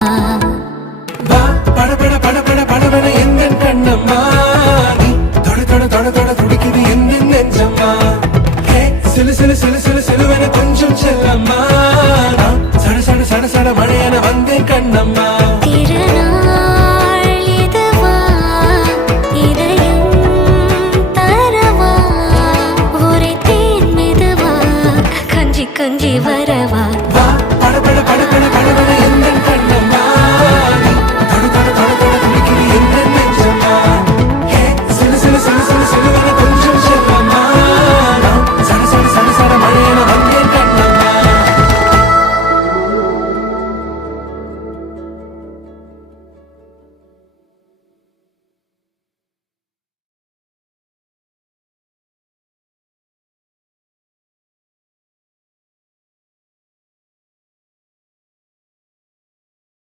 வா பட பட பட பட படவன எந்த கண்ணம்மா நீ தொட தொட தொட தொட துடிக்குது எந்த நெஞ்சம்மா ஹே சிலு சிலு சிலு சிலு சிலுவன கொஞ்சம் செல்லம்மா சட சட சட சட மழையன வந்தேன் கண்ணம்மா